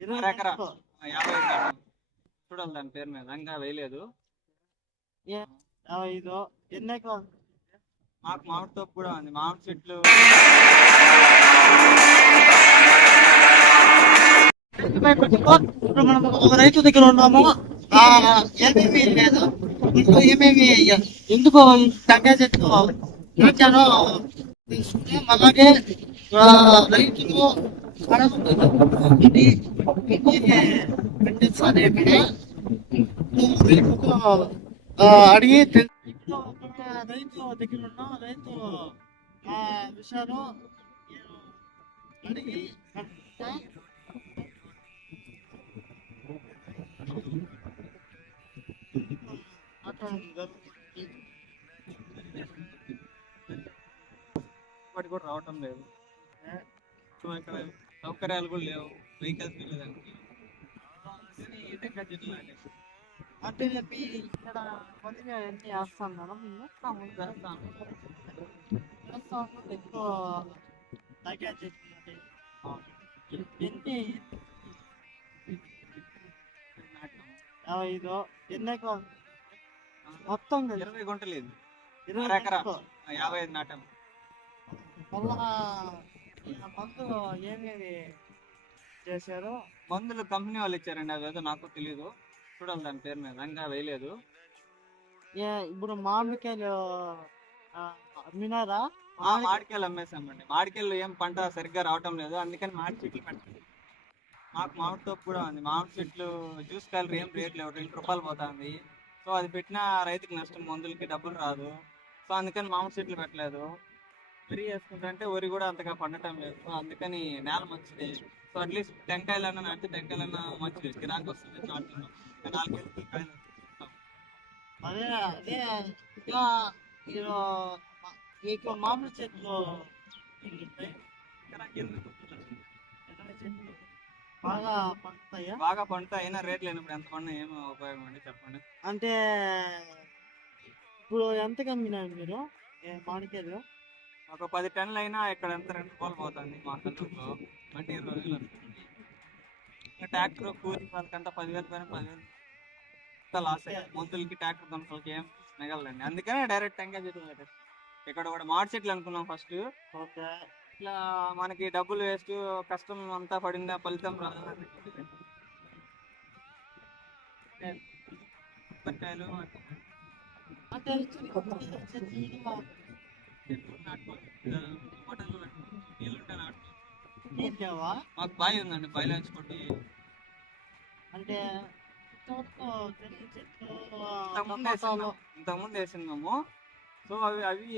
ఎకరా 55 నాటాం. చూడాలి దాని పేరు మీద ఇంకా వేయలేదు. 55 ఎన్ని ఎకరాలు? మాకు మామిడి తోపు కూడా ఉంది. మామిడి చెట్లు ఇప్పుడు మనం ఒక రైతు దగ్గర ఉన్నాము. ఏమేమి లేదు ఇంట్లో ఏమేమి ఎందుకు టెంకాయ చెట్లు పెంచారో తెలుసుకుని అలాగే రైతులు పండించాలి ఎక్కడ రైతుకు అడిగి రైతు దగ్గర ఉన్న రైతు విషయాలు అడిగి ఇప్పటి కూడా రావటం లేదు. సో ఇక్కడ సౌకర్యాలు కూడా లేవు, వెహికల్స్ వెళ్ళేదానికి. అంటే ఇక్కడ కొద్దిగా ఎన్ని వేస్తాను మేడం ఎక్కువ తగ్గా చెప్తుంది. ఎన్ని 55 ఎన్ని ఎకరాలు మొత్తం? 20 గుంటలు ఇది. 20 ఎకరా 55 నాటాం. మళ్ళా మందులు ఏమేమి చేశారు? మందులు కంపెనీ వాళ్ళు ఇచ్చారండి, అదేదో నాకు తెలీదు. చూడాలి దాని పేరు మీద ఇంకా వేయలేదు. ఇప్పుడు మామిడికాయలు అమ్మినారా? మామిడికాయలు అమ్మేసామండి. మామిడికాయలు ఏం పంట సరిగ్గా రావటం లేదు, అందుకని మామిడి చెట్లు పెట్టాలి. మాకు మామిడి తోపు కూడా ఉంది. మామిడి చెట్లు జ్యూస్ కాయలు ఏం రేట్ లేవు, 2 రూపాయలు పోతుంది. సో అది పెట్టినా రైతుకి నష్టం, మందులకి డబ్బులు రాదు. సో అందుకని మామిడి చెట్లు పెట్టలేదు. వరి వేసుకుంటే వరి కూడా అంతగా పండటం లేదు. సో అందుకని నేల మంచిది. సో అట్లీస్ట్ టెంకాయలన్నా నాటితే టెంకాయలన్నా మంచిది, గిరాకి వస్తుంది. నాటుతున్నాం 4 కాయలు. అదే అదే మీకు మామిడి చెట్లు బాగా పండుతాయా? బాగా పండుతాయి. అయినా రేట్ లేనప్పుడు ఎంత పండుగ ఏమో ఉపయోగం అండి, చెప్పండి. అంటే ఇప్పుడు ఎంత అమ్మినారు మీరు మామిడికాయలు? ఒక 10 టన్నులు అయినా ఇక్కడ ఎంత 2 రూపాయలు పోతుంది. మా కల్లూరులో అంటే 20 వేలు వస్తుంది. ట్రాక్టర్ కూలి వాళ్ళకంతా 10,000 పైన 10,000 లాస్ అయ్యాయి. మందులకి ట్రాక్టర్ కొనుక్కోలకి ఏం మిగలదండి. అందుకనే డైరెక్ట్ టెంకాయ చెట్లు పెట్టారు. ఇక్కడ కూడా మామిడి చెట్లు అనుకున్నాం ఫస్ట్. ఓకే, ఇట్లా మనకి డబ్బులు వేస్ట్, కష్టం అంతా పడిందా, ఫలితం రాదు. కొబ్బరికాయలు అంటే మాకు బావి ఉందండి, బావిలో వేసుకోండి. అంటే ఇంతకుముందు వేసినాము. సో అవి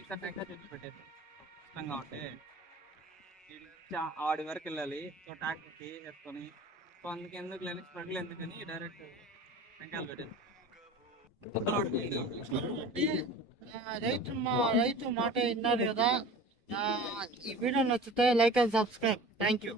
ఇంకా టెంకాయ చెట్లు పెట్టేది కష్టంగా ఉంటే ఆడి వరకు వెళ్ళాలి. సో ట్రాక్టర్కి వేసుకొని, సో అందుకే ఎందుకు లేని స్ట్రగుల్ ఎందుకని డైరెక్ట్ టెంకాయలు పెట్టేది. రైతు మాట విన్నారు కదా. ఈ వీడియో నచ్చితే like and subscribe. Thank you.